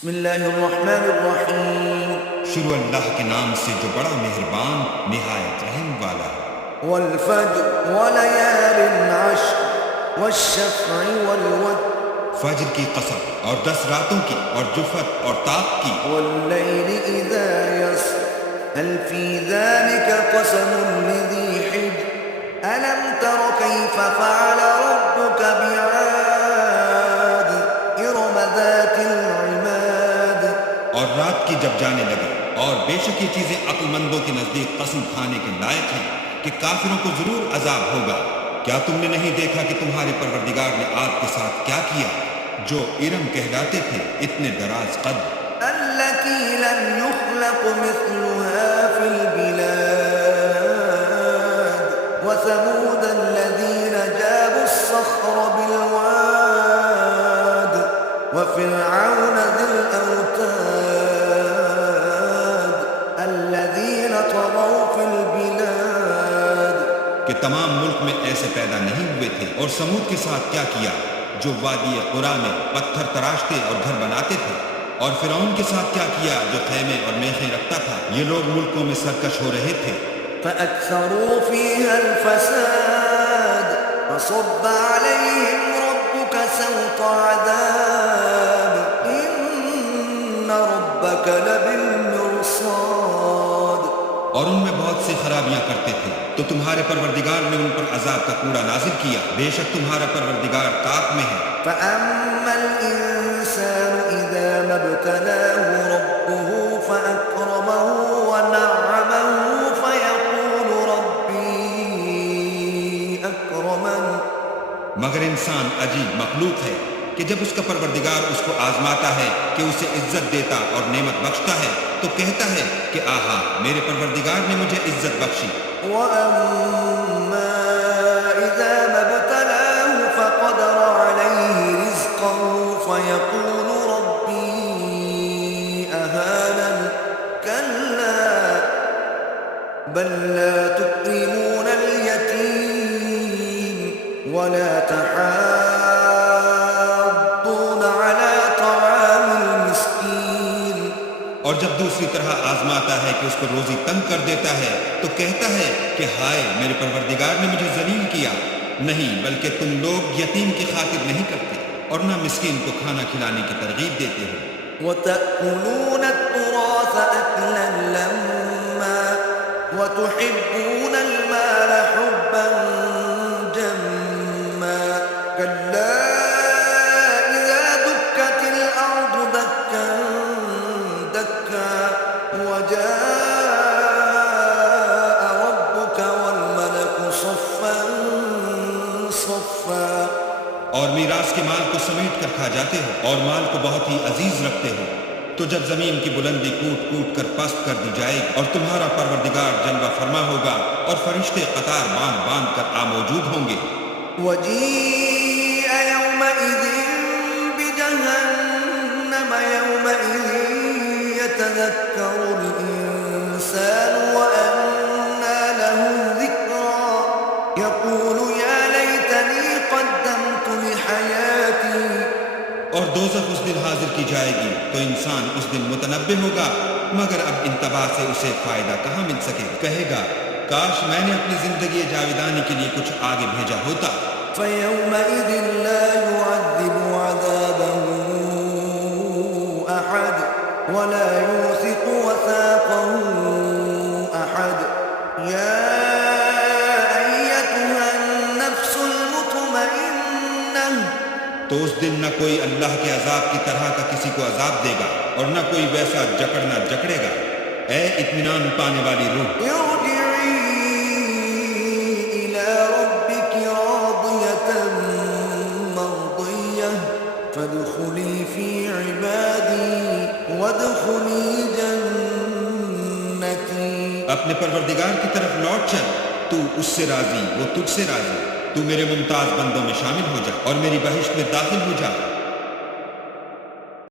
بسم اللہ الرحمن الرحیم شروع اللہ کے نام سے جو بڑا مہربان نہایت رحم والا ہے۔ والفجر وليال عشر والشفع والوتر فجر کی قسم اور 10 راتوں کی اور جفت اور طاق کی، واللیل اذا یسر هل فی ذلك قسم لذی حجر الم تر کیف فعل ربک بعاد ارم ذات العماد۔ اور رات کی جب جانے لگے، اور بے شک یہ چیزیں عقل مندوں کے نزدیک قسم کھانے کے لائق ہیں کہ کافروں کو ضرور عذاب ہوگا۔ کیا تم نے نہیں دیکھا کہ تمہارے پروردگار نے عاد کے ساتھ کیا کیا جو ارم کہلاتے تھے، اتنے دراز قد، التي لم يخلق مثلها في البلاد وثمود الذين جابوا الصخر بالواد وفرعون ذي الأوتاد الذين طغوا في البلاد۔ کہ تمام ملک میں ایسے پیدا نہیں ہوئے تھے۔ اور سمود کے ساتھ کیا کیا جو وادی قرا میں پتھر تراشتے اور گھر بناتے تھے، اور فرعون کے ساتھ کیا کیا جو خیمے اور میخیں رکھتا تھا۔ یہ لوگ ملکوں میں سرکش ہو رہے تھے، فأكثروا فيها الفساد فصب عليهم ربك سوط عذاب إن ربك لبالمرصاد۔ اور ان میں بہت سی خرابیاں کرتے تھے، تو تمہارے پروردگار نے ان پر عذاب کا کوڑا نازل کیا، بے شک تمہارا پروردگار طاق میں ہے۔ فأما الإنسان إذا ما ابتلاه ربه فأكرمه ونعمه فيقول ربي أكرمن۔ مگر انسان عجیب مخلوق ہے کہ جب اس کا پروردگار اس کو آزماتا ہے کہ اسے عزت دیتا اور نعمت بخشتا ہے تو کہتا ہے کہ آہا میرے پروردگار نے مجھے عزت بخشی۔ وأما إذا ما ابتلاه فقدر عليه رزقه فيقول ربي أهانن كلا بل لا تكرمون اليتيم ولا تحاضون على طعام المسكين۔ اور جب دوسری طرح آزماتا ہے کہ اس کو روزی تنگ کر دیتا ہے تو کہتا ہے کہ ہائے میرے پروردگار نے مجھے ذلیل کیا، نہیں بلکہ تم لوگ یتیم کی خاطر نہیں کرتے اور نہ مسکین کو کھانا کھلانے کی ترغیب دیتے ہو۔ وتأكلون التراث أكلا لما وتحبون المال حبا جما كلا إذا دكت الأرض دكا دكا وجاء ربك والملك صفا صفا۔ اور میراث کے مال کو سمیٹ کر کھا جاتے ہو اور مال کو بہت ہی عزیز رکھتے ہو، تو جب زمین کی بلندی کوٹ کوٹ کر پست کر دی جائے گی اور تمہارا پروردگار جلوہ فرما ہوگا اور فرشتے قطار باندھ باندھ کر موجود ہوں گے۔ وجيء يومئذ بجهنم يومئذ يتذكر الإنسان وأنى له الذكرى يقول يا ليتني قدمت لحياتي۔ اور دوزخ اس دن حاضر کی جائے گی تو انسان اس دن متنبہ ہوگا، مگر اب انتباہ سے اسے فائدہ کہاں مل سکے، کہے گا کاش میں نے اپنی زندگی جاویدانی کے لیے کچھ آگے بھیجا ہوتا۔ فيومئذ لا يعذب عذابه أحد ولا يوثق وثاقه أحد يا أيتها النفس المطمئنة۔ تو اس دن نہ کوئی اللہ کے عذاب کی طرح کا کسی کو عذاب دے گا اور نہ کوئی ویسا جکڑنا جکڑے گا۔ اے اطمینان پانے والی روح، ارجعي إلى ربك راضية مرضية فادخلي في عبادي وادخلي جنتي۔ اپنے پروردگار کی طرف لوٹ چل، تو اس سے راضی وہ تجھ سے راضی، تو میرے ممتاز بندوں میں شامل ہو جا اور میری بہشت میں داخل ہو جا۔